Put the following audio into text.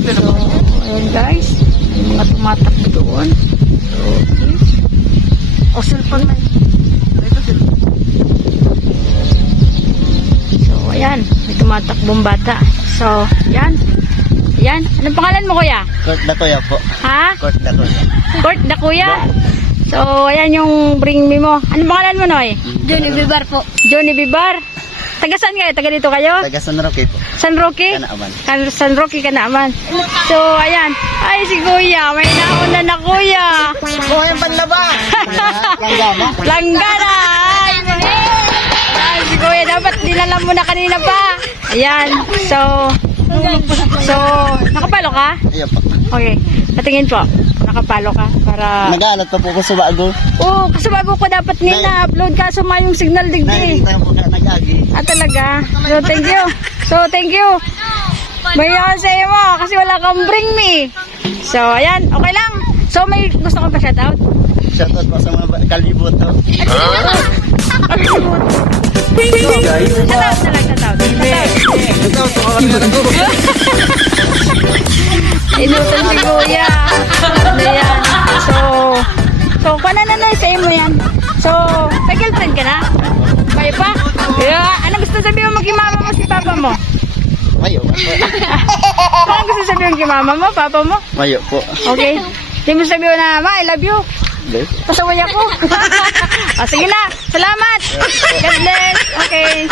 So, ayan guys. May mga tumatakbo doon. So, okay. O, cellphone man. So, ayan. May tumatakbong bata. So, ayan. Ayan. Anong pangalan mo, kuya? Kurt na kuya po. Ha? Kurt na kuya. Kurt na kuya? So, ayan yung bring me mo. Anong pangalan mo, Noy? Johnny Bibar po. Johnny Bibar. Taga saan kayo? Taga dito kayo? Taga San Roque po. San Roque? Kanaaman. San Roque ka naman. So, ayan. Ay, si kuya. May nauna na kuya. Oh, yung panlaba! Langgana. Langgana! Ay, si kuya. Dapat dinala mo na kanina pa. Ayan. So, nakapalo ka? Ayan po. Okay. Patingin po. Nakapalo ka para... Nag-aanat pa po ko sa bago. Oo, kasi bago ko dapat nina-upload ka. So, yung signal digdi. Nakikita po ka nag-agi. Ah, talaga? So, thank you. So, thank you. May ako sa iyo mo kasi wala kang bring me. So, ayan. Okay lang. So, may gusto ko pa shoutout? Shoutout po sa mga kalibuto. Shoutout na lang, shoutout. Shoutout po kami na po. Inutan si kuya. Ayan. So, panananoy sa mo yan. So, may girlfriend ka na? Kayo pa? Yeah. Ano gusto sabihin mo kay mama mo si papa mo? Mayo po. Ano gusto sabihin kay mama mo, papa mo? Mayo po. Okay. Hindi mo sabihin na, ma, I love you. Pasaway ako. O, sige na. Salamat. God bless. Okay.